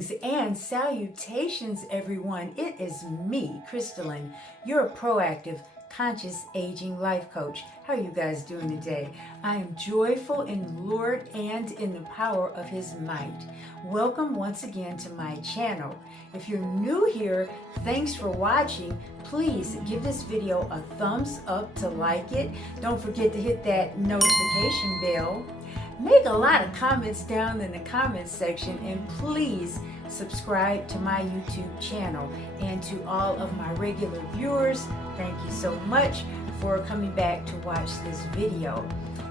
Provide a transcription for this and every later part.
Greetings and salutations, everyone. It is me, Crystalline, your proactive, conscious aging life coach. How are you guys doing today? I am joyful in the Lord and in the power of His might. Welcome once again to my channel. If you're new here, thanks for watching. Please give this video a thumbs up to like it. Don't forget to hit that notification bell. Make a lot of comments down in the comments section, and please subscribe to my YouTube channel. And to all of my regular viewers, thank you so much for coming back to watch this video.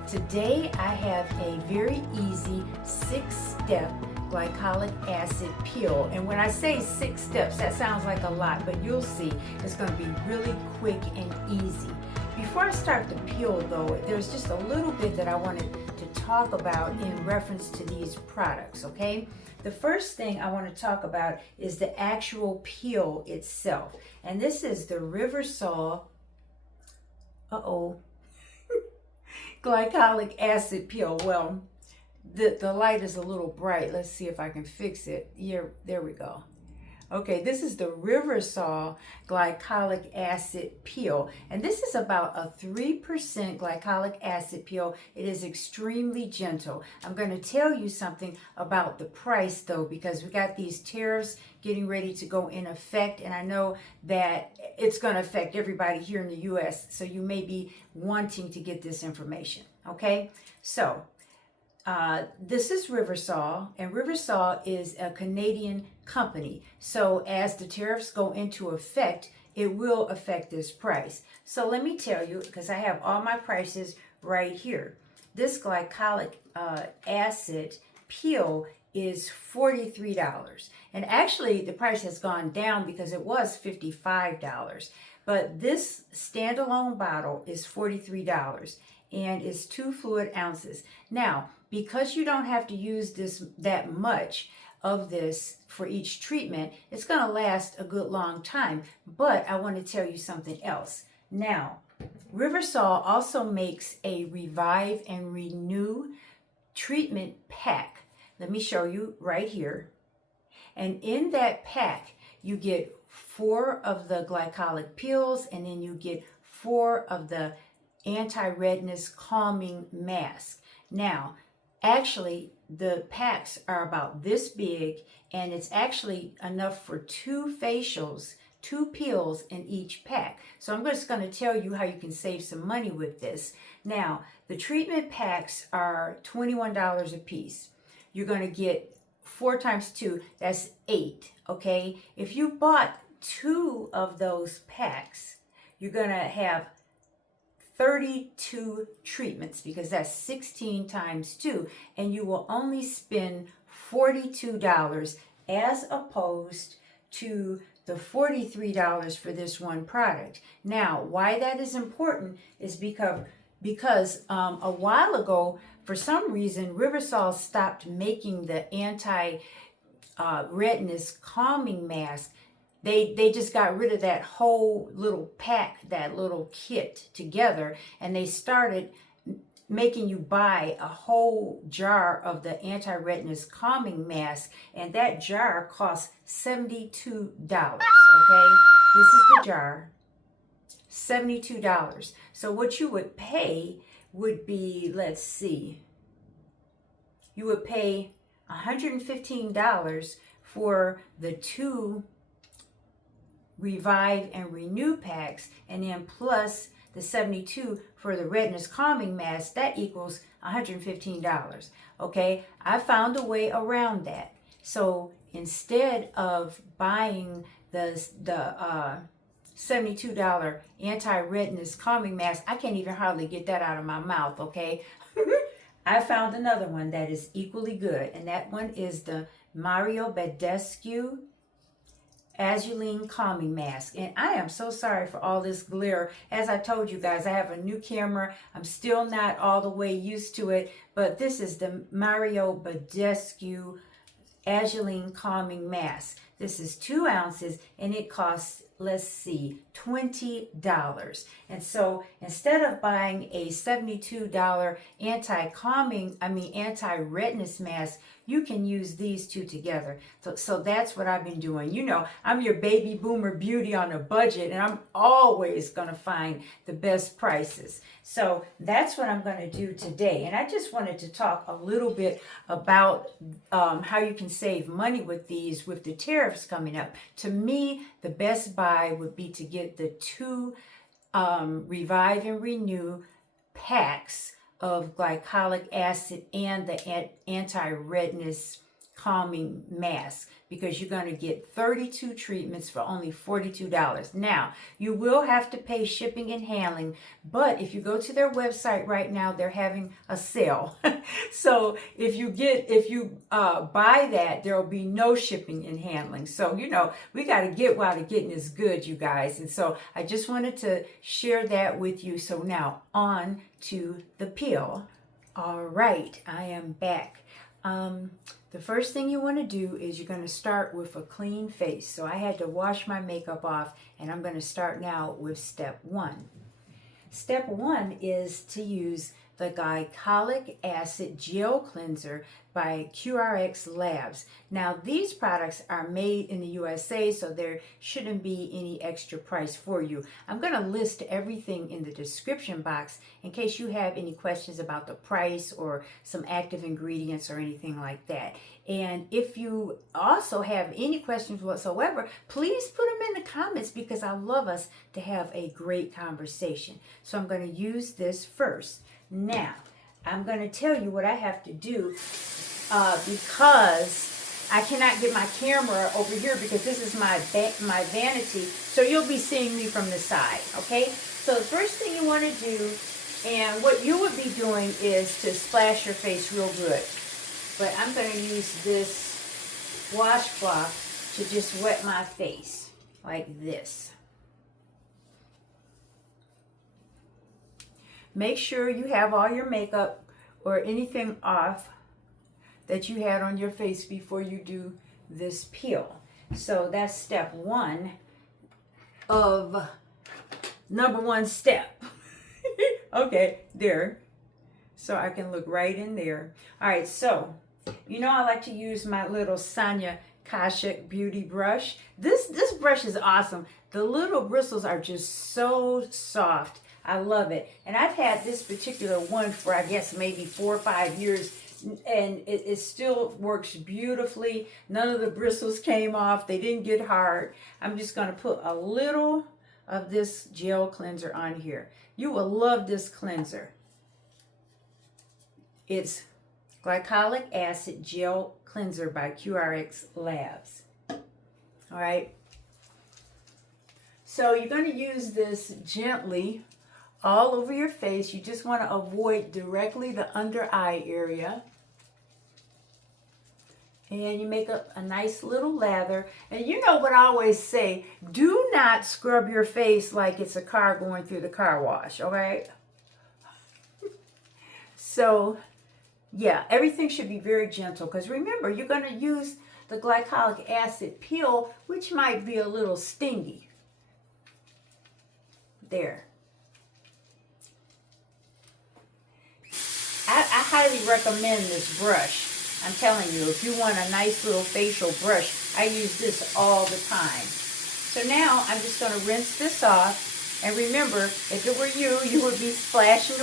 Today I have a very easy 6-step glycolic acid peel. And when I say 6 steps, that sounds like a lot, but you'll see it's going to be really quick and easy. Before I start the peel though, there's just a little bit that I wanted to talk about in reference to these products, okay? The first thing I want to talk about is the actual peel itself. And this is the Riversol, glycolic acid peel. Well, the light is a little bright. Let's see if I can fix it. Here, there we go. Okay, this is the Riversol glycolic acid peel, and this is about a 3% glycolic acid peel. It is extremely gentle. I'm going to tell you something about the price though, because we got these tariffs getting ready to go in effect, and I know that it's going to affect everybody here in the US, so you may be wanting to get this information. Okay, so this is Riversol, and Riversol is a Canadian company. So as the tariffs go into effect, it will affect this price. So let me tell you, because I have all my prices right here. This glycolic acid peel is $43. And actually the price has gone down because it was $55. But this standalone bottle is $43 and it's 2 fluid ounces. Now, because you don't have to use this that much of this for each treatment, it's going to last a good long time. But I want to tell you something else. Now, Riversol also makes a Revive and Renew treatment pack. Let me show you right here. And in that pack, you get 4 of the glycolic peels, and then you get 4 of the anti-redness calming mask. Now, actually, the packs are about this big, and it's actually enough for 2 facials, 2 peels in each pack. So I'm just going to tell you how you can save some money with this. Now, the treatment packs are $21 a piece. You're going to get 4 times 2, that's 8, okay? If you bought 2 of those packs, you're going to have 32 treatments, because that's 16 times 2, and you will only spend $42 as opposed to the $43 for this one product. Now, why that is important is because a while ago, for some reason, Riversol stopped making the anti-redness calming mask. They just got rid of that whole little pack, that little kit together, and they started making you buy a whole jar of the anti-redness calming mask, and that jar costs $72, okay? This is the jar, $72. So what you would pay would be, let's see, you would pay $115 for the 2 Revive and Renew packs, and then plus the $72 for the redness calming mask. That equals $115. Okay, I found a way around that. So instead of buying the $72 anti-redness calming mask, I can't even hardly get that out of my mouth, okay? I found another one that is equally good, and that one is the Badescu Azulene calming mask. And I am so sorry for all this glare. As I told you guys, I have a new camera. I'm still not all the way used to it, but this is the Badescu Azulene calming mask. This is 2 ounces and it costs, let's see, $20. And so instead of buying a $72 anti-redness mask, you can use these two together. So that's what I've been doing. You know, I'm your baby boomer beauty on a budget, and I'm always going to find the best prices. So that's what I'm going to do today. And I just wanted to talk a little bit about how you can save money with these with the tariffs coming up. To me, the best buy would be to get the 2 Revive and Renew packs of glycolic acid and the anti-redness calming mask, because you're going to get 32 treatments for only $42. Now, you will have to pay shipping and handling, but if you go to their website right now, they're having a sale. So if you buy that, there will be no shipping and handling. So, you know, we got to get while the getting is good, you guys. And so I just wanted to share that with you. So now on to the peel. All right, I am back. The first thing you want to do is you're going to start with a clean face. So I had to wash my makeup off, and I'm going to start now with step 1. Step 1 is to use the Glycolic Acid Gel Cleanser by QRX Labs. Now, these products are made in the USA, so there shouldn't be any extra price for you. I'm going to list everything in the description box in case you have any questions about the price or some active ingredients or anything like that. And if you also have any questions whatsoever, please put them in the comments, because I love us to have a great conversation. So I'm going to use this first. Now, I'm going to tell you what I have to do because I cannot get my camera over here because this is my vanity. So you'll be seeing me from the side, okay? So the first thing you want to do, and what you would be doing, is to splash your face real good. But I'm going to use this washcloth to just wet my face like this. Make sure you have all your makeup or anything off that you had on your face before you do this peel. So that's step 1 of number 1 step. Okay, there. So I can look right in there. All right, so you know I like to use my little Sonia Kashuk beauty brush. This brush is awesome. The little bristles are just so soft. I love it. And I've had this particular one for, I guess, maybe 4 or 5 years, and it still works beautifully. None of the bristles came off. They didn't get hard. I'm just going to put a little of this gel cleanser on here. You will love this cleanser. It's Glycolic Acid Gel Cleanser by QRX Labs. All right. So you're going to use this gently all over your face. You just want to avoid directly the under eye area. And you make a nice little lather. And you know what I always say, do not scrub your face like it's a car going through the car wash, all right? So, yeah, everything should be very gentle, because remember, you're going to use the glycolic acid peel, which might be a little stingy. There. I highly recommend this brush. I'm telling you, if you want a nice little facial brush, I use this all the time. So now I'm just going to rinse this off. And remember, if it were you, you would be splashing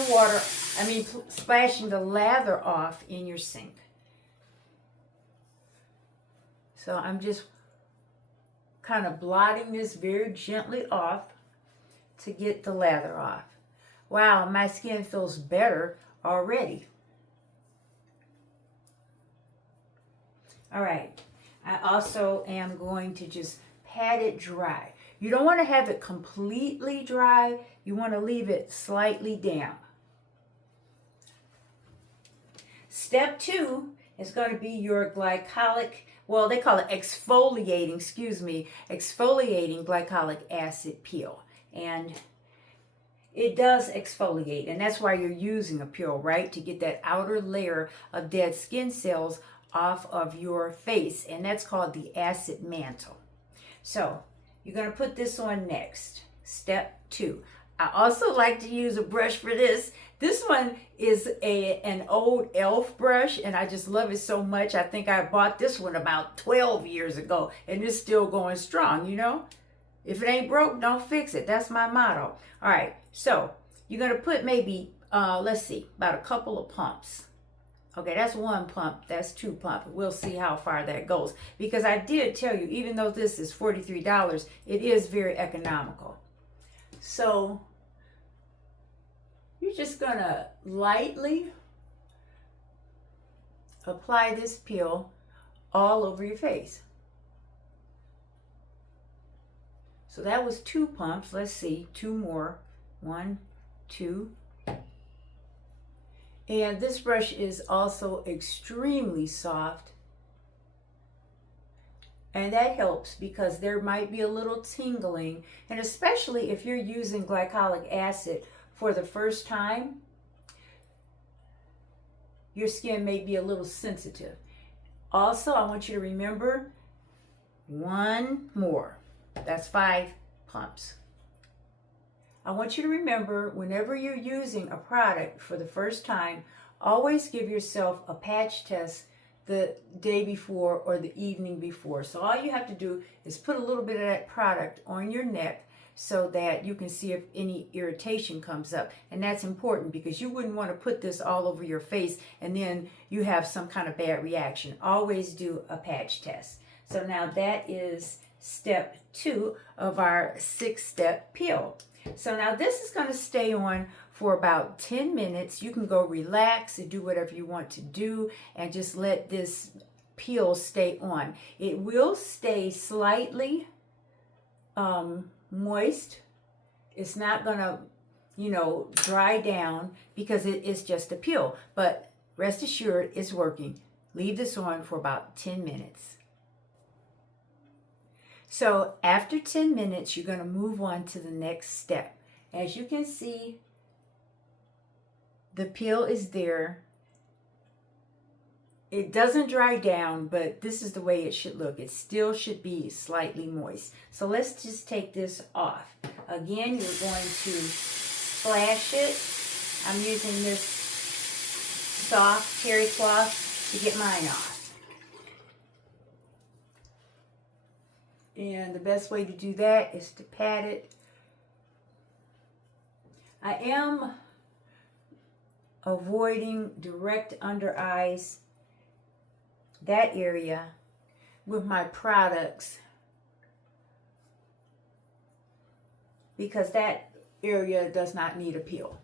the lather off in your sink. So I'm just kind of blotting this very gently off to get the lather off. Wow, my skin feels better already. All right, I also am going to just pat it dry. You don't want to have it completely dry. You want to leave it slightly damp. Step 2 is going to be your glycolic, well, they call it exfoliating glycolic acid peel. And it does exfoliate, and that's why you're using a peel, right? To get that outer layer of dead skin cells off of your face, and that's called the acid mantle. So you're going to put this on next. Step 2. I also like to use a brush for this. This one is an old elf brush, and I just love it so much. I think I bought this one about 12 years ago, and it's still going strong, you know? If it ain't broke, don't fix it. That's my motto. All right, so you're going to put maybe, let's see, about a couple of pumps. Okay, that's 1 pump, that's 2 pump. We'll see how far that goes. Because I did tell you, even though this is $43, it is very economical. So you're just gonna lightly apply this peel all over your face. So that was 2 pumps. Let's see, 2 more. 1, 2. And this brush is also extremely soft. And that helps because there might be a little tingling. And especially if you're using glycolic acid for the first time, your skin may be a little sensitive. Also, I want you to remember 1 more. That's 5 pumps. I want you to remember, whenever you're using a product for the first time, always give yourself a patch test the day before or the evening before. So all you have to do is put a little bit of that product on your neck so that you can see if any irritation comes up. And that's important because you wouldn't want to put this all over your face and then you have some kind of bad reaction. Always do a patch test. So now that is step 2 of our 6-step peel. So now this is going to stay on for about 10 minutes. You can go relax and do whatever you want to do and just let this peel stay on. It will stay slightly moist. It's not going to, you know, dry down because it is just a peel. But rest assured, it's working. Leave this on for about 10 minutes. So after 10 minutes, you're going to move on to the next step. As you can see, the peel is there. It doesn't dry down, but this is the way it should look. It still should be slightly moist. So let's just take this off. Again, you're going to splash it. I'm using this soft terry cloth to get mine off. And the best way to do that is to pat it. I am avoiding direct under eyes, that area, with my products because that area does not need a peel.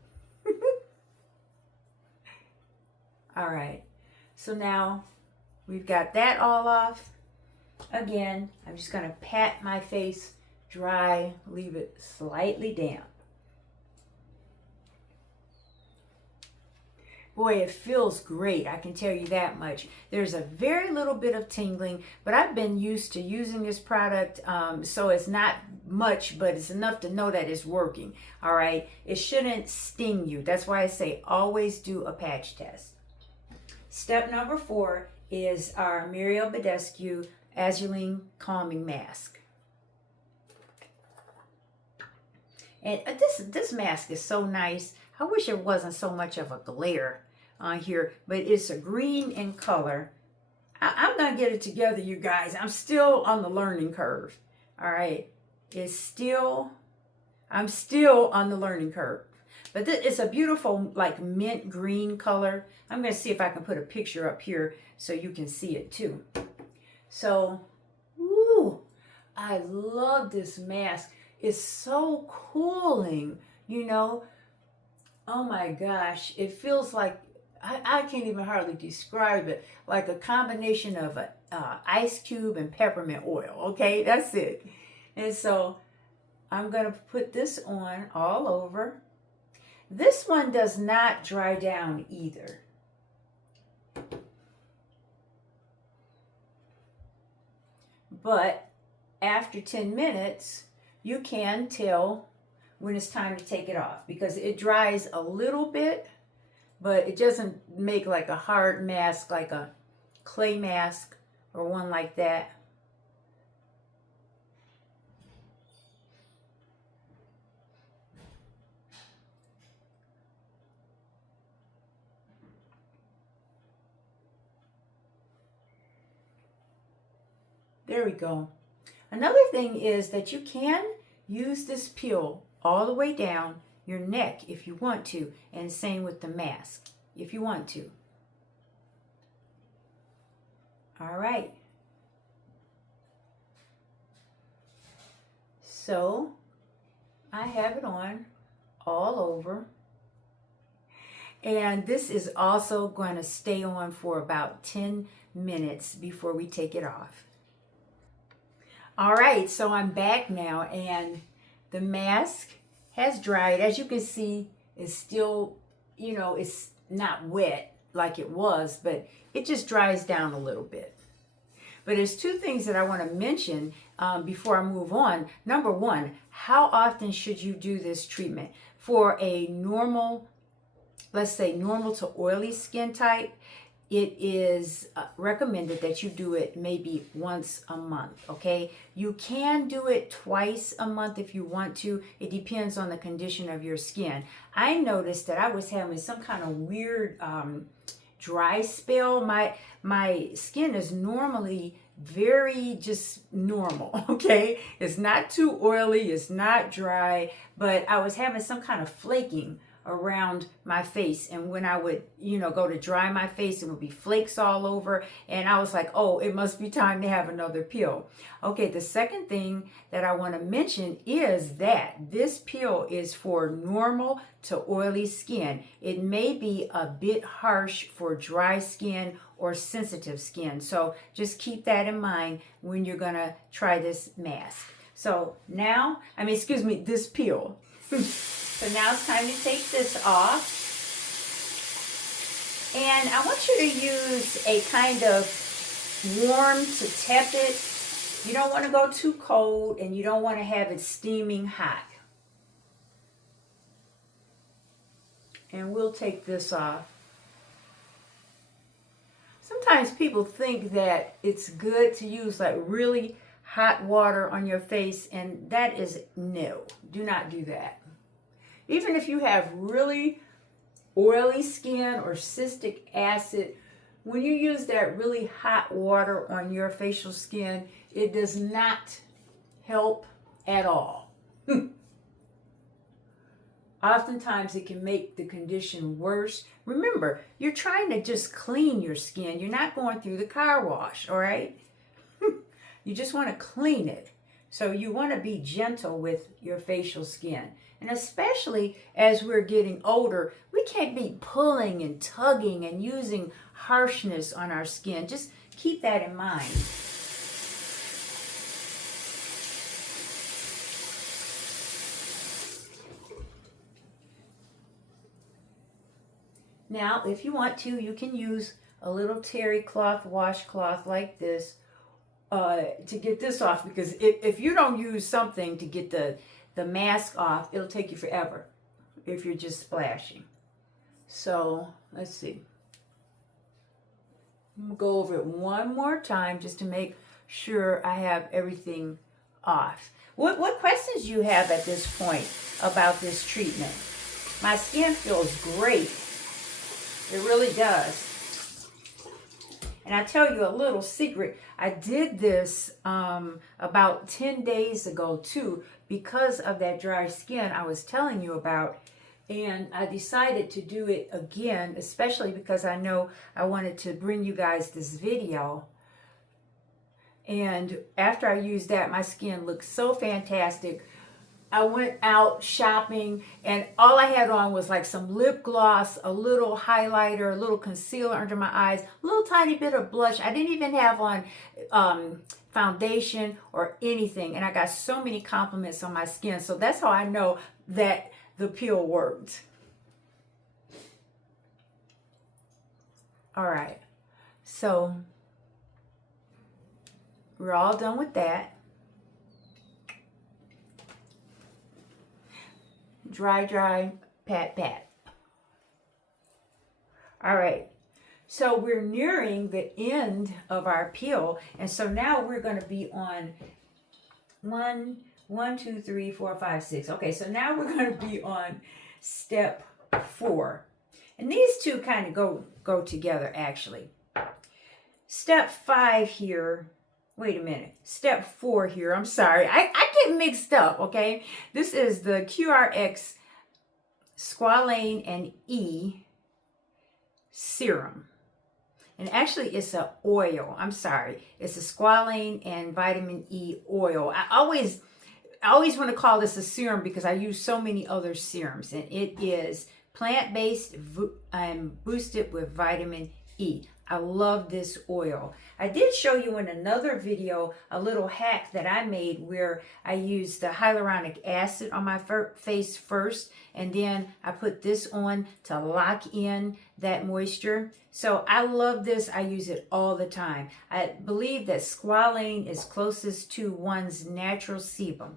All right, so now we've got that all off. Again, I'm just going to pat my face dry, leave it slightly damp. Boy, it feels great, I can tell you that much. There's a very little bit of tingling, but I've been used to using this product, so it's not much, but it's enough to know that it's working, all right? It shouldn't sting you. That's why I say always do a patch test. Step number 4 is our Badescu Azulene Calming Mask. And this mask is so nice. I wish it wasn't so much of a glare on here, but it's a green in color. I'm gonna get it together, you guys. I'm still on the learning curve. All right, I'm still on the learning curve. But it's a beautiful, like, mint green color. I'm gonna see if I can put a picture up here so you can see it too. So, ooh, I love this mask. It's so cooling, you know. Oh my gosh, it feels like, I can't even hardly describe it, like a combination of an ice cube and peppermint oil, okay? That's it. And so I'm going to put this on all over. This one does not dry down either. But after 10 minutes, you can tell when it's time to take it off because it dries a little bit, but it doesn't make like a hard mask like a clay mask or one like that. There we go. Another thing is that you can use this peel all the way down your neck if you want to, and same with the mask if you want to. All right. So I have it on all over. And this is also going to stay on for about 10 minutes before we take it off. All right, so I'm back now, and the mask has dried. As you can see, it's still, you know, it's not wet like it was, but it just dries down a little bit. But there's two things that I want to mention before I move on. Number one, how often should you do this treatment? For a normal, let's say normal to oily skin type, it is recommended that you do it maybe once a month, okay? You can do it twice a month if you want to. It depends on the condition of your skin. I noticed that I was having some kind of weird dry spell. My skin is normally very just normal, okay? It's not too oily, it's not dry, but I was having some kind of flaking around my face, and when I would, you know, go to dry my face, it would be flakes all over, and I was like, oh, it must be time to have another peel. Okay, the second thing that I want to mention is that this peel is for normal to oily skin. It may be a bit harsh for dry skin or sensitive skin, so just keep that in mind when you're gonna try this mask. So now, this peel. So now it's time to take this off. And I want you to use a kind of warm to tepid. You don't want to go too cold, and you don't want to have it steaming hot. And we'll take this off. Sometimes people think that it's good to use like really hot water on your face, and that is no. Do not do that. Even if you have really oily skin or cystic acid, when you use that really hot water on your facial skin, it does not help at all. Oftentimes it can make the condition worse. Remember, you're trying to just clean your skin. You're not going through the car wash, all right? You just want to clean it. So you want to be gentle with your facial skin. And especially as we're getting older, we can't be pulling and tugging and using harshness on our skin. Just keep that in mind. Now, if you want to, you can use a little terry cloth, washcloth like this to get this off, because if you don't use something to get the mask off, it'll take you forever if you're just splashing. So let's see. I'm gonna go over it one more time just to make sure I have everything off. What questions do you have at this point about this treatment? My skin feels great. It really does. And I tell you a little secret. I did this about 10 days ago too, because of that dry skin I was telling you about. And I decided to do it again, especially because I know I wanted to bring you guys this video. And after I used that, my skin looked so fantastic. I went out shopping, and all I had on was like some lip gloss, a little highlighter, a little concealer under my eyes, a little tiny bit of blush. I didn't even have on foundation or anything, and I got so many compliments on my skin. So that's how I know that the peel worked. All right, so we're all done with that. Dry, dry, pat, pat. All right, So we're nearing the end of our peel. And so now we're going to be on 2, 3, 4, 5, 6. Okay, so now we're going to be on step 4. And these two kind of go together actually. Step 5 here. Wait a minute. Step 4 here. I'm sorry. I get mixed up, okay? This is the QRX Squalane and E serum. And actually it's an oil. I'm sorry. It's a squalane and vitamin E oil. I always want to call this a serum because I use so many other serums. And it is plant-based and boosted with vitamin E. I love this oil. I did show you in another video a little hack that I made where I used the hyaluronic acid on my face first, and then I put this on to lock in that moisture. So I love this. I use it all the time. I believe that squalane is closest to one's natural sebum.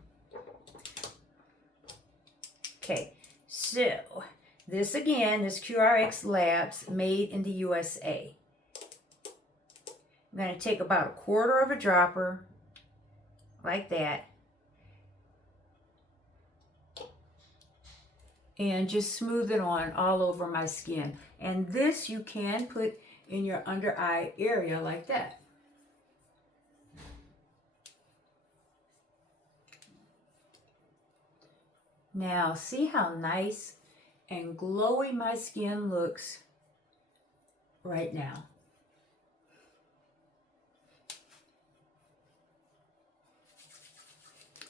Okay, so this again is QRX Labs, made in the USA. I'm going to take about 1/4 of a dropper, like that, and just smooth it on all over my skin. And this you can put in your under eye area like that. Now, see how nice and glowy my skin looks right now.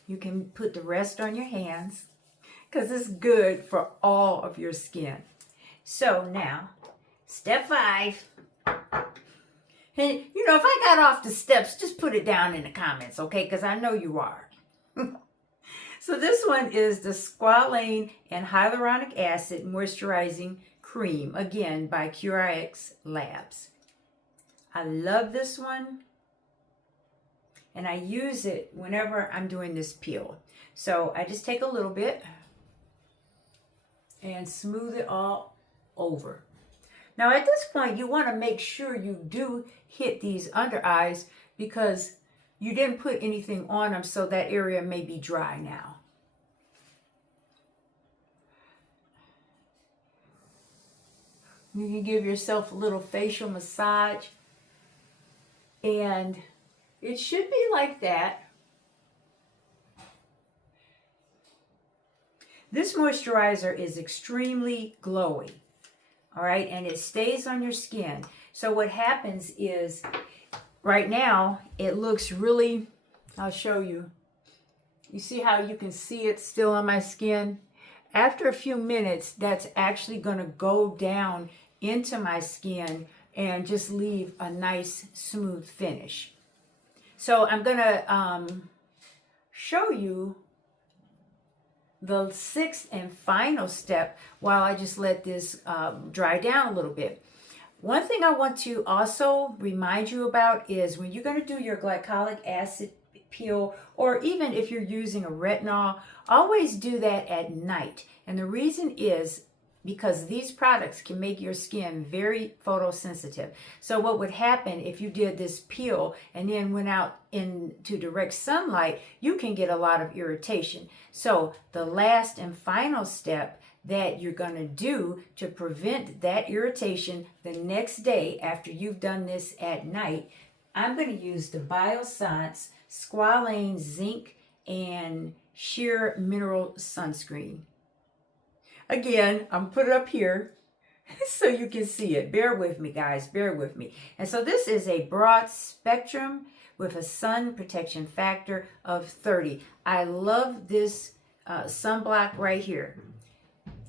You can put the rest on your hands because it's good for all of your skin. So now, step 5. And you know, if I got off the steps, just put it down in the comments, okay? Because I know you are. So this one is the Squalane and Hyaluronic Acid Moisturizing Cream, again by QRX Labs. I love this one. And I use it whenever I'm doing this peel. So I just take a little bit and smooth it all over. Now at this point, you want to make sure you do hit these under eyes because you didn't put anything on them, so that area may be dry now. You can give yourself a little facial massage, and it should be like that. This moisturizer is extremely glowy, all right, and it stays on your skin. So what happens is, right now, it looks really, I'll show you. You see how you can see it still on my skin? After a few minutes, that's actually going to go down into my skin and just leave a nice smooth finish. So I'm going to show you the 6th and final step while I just let this dry down a little bit. One thing I want to also remind you about is when you're going to do your glycolic acid peel, or even if you're using a retinol, always do that at night. And the reason is because these products can make your skin very photosensitive. So what would happen if you did this peel and then went out into direct sunlight, you can get a lot of irritation. So the last and final step that you're going to do to prevent that irritation the next day after you've done this at night, I'm going to use the Biossance Squalane Zinc and Sheer Mineral Sunscreen. Again, I'm put it up here so you can see it. Bear with me, guys. Bear with me. And so this is a broad spectrum with a sun protection factor of 30. I love this sunblock right here.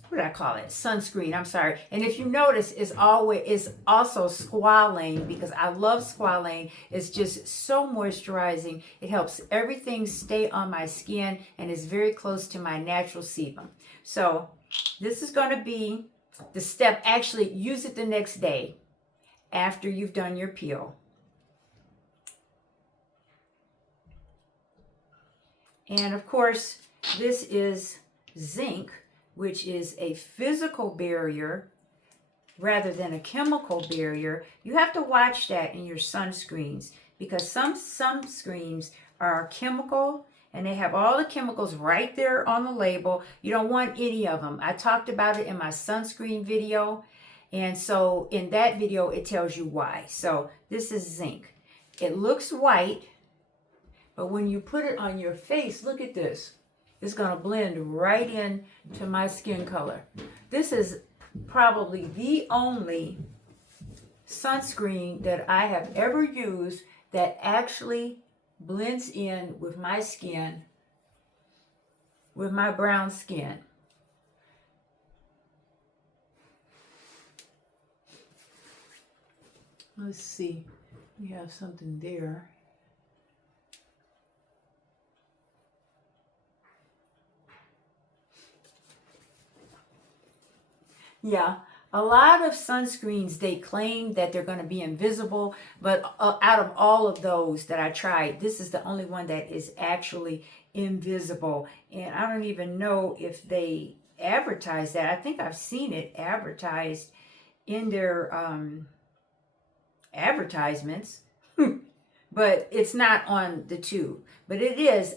What did I call it? Sunscreen. I'm sorry. And if you notice, it's also Squalane, because I love Squalane. It's just so moisturizing. It helps everything stay on my skin and is very close to my natural sebum. So this is going to be the step. Actually, use it the next day after you've done your peel. And of course, this is zinc, which is a physical barrier rather than a chemical barrier, you have to watch that in your sunscreens, because some sunscreens are chemical and they have all the chemicals right there on the label. You don't want any of them. I talked about it in my sunscreen video, and so in that video it tells you why. So this is zinc. It looks white, but when you put it on your face, look at this. It's going to blend right in to my skin color. This is probably the only sunscreen that I have ever used that actually blends in with my skin, with my brown skin. Let's see, we have something there. Yeah, a lot of sunscreens, they claim that they're going to be invisible, but out of all of those that I tried, this is the only one that is actually invisible. And I don't even know if they advertise that. I think I've seen it advertised in their advertisements, but it's not on the tube. But it is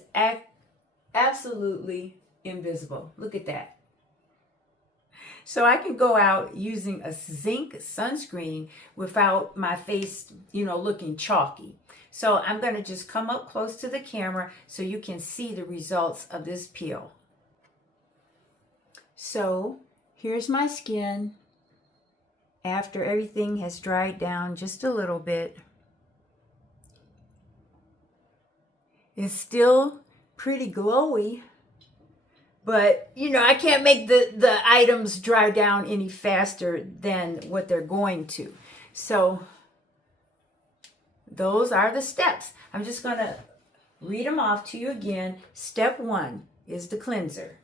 absolutely invisible. Look at that. So I can go out using a zinc sunscreen without my face, looking chalky. So I'm going to just come up close to the camera so you can see the results of this peel. So here's my skin after everything has dried down just a little bit. It's still pretty glowy, but I can't make the items dry down any faster than what they're going to. So those are the steps. I'm just going to read them off to you again. Step 1 is the cleanser.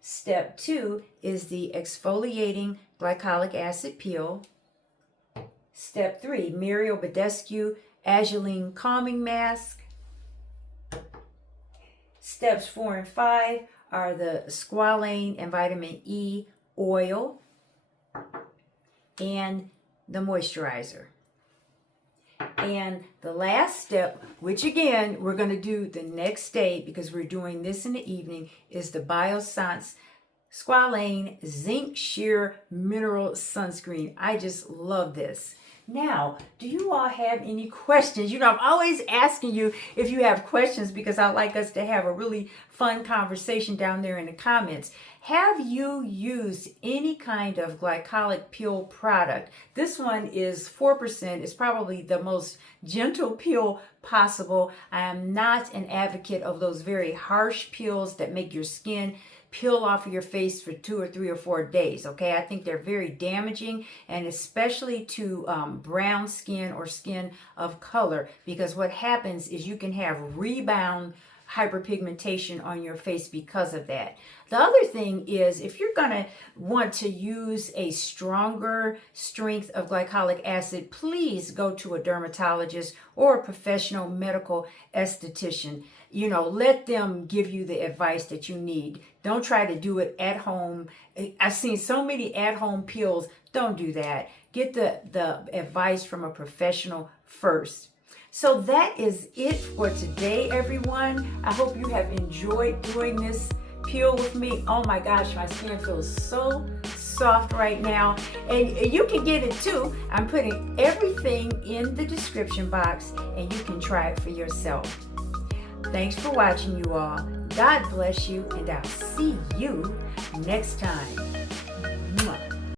Step 2 is the exfoliating glycolic acid peel. Step 3, Badescu Azulene calming mask. Steps 4 and 5 are the Squalane and vitamin E oil and the moisturizer. And the last step, which again we're going to do the next day because we're doing this in the evening, is the Biossance Squalane Zinc Sheer Mineral Sunscreen. I just love this. Now, do you all have any questions? I'm always asking you if you have questions because I like us to have a really fun conversation down there in the comments. Have you used any kind of glycolic peel product? This one is 4%. It's probably the most gentle peel possible. I am not an advocate of those very harsh peels that make your skin peel off of your face for 2 or 3 or 4 days. Okay, I think they're very damaging, and especially to brown skin or skin of color, because what happens is you can have rebound hyperpigmentation on your face because of that. The other thing is, if you're going to want to use a stronger strength of glycolic acid, please go to a dermatologist or a professional medical esthetician. Let them give you the advice that you need. Don't try to do it at home. I've seen so many at-home peels. Don't do that. Get the advice from a professional first. So that is it for today, everyone. I hope you have enjoyed doing this peel with me. Oh my gosh, my skin feels so soft right now. And you can get it too. I'm putting everything in the description box and you can try it for yourself. Thanks for watching, you all. God bless you, and I'll see you next time.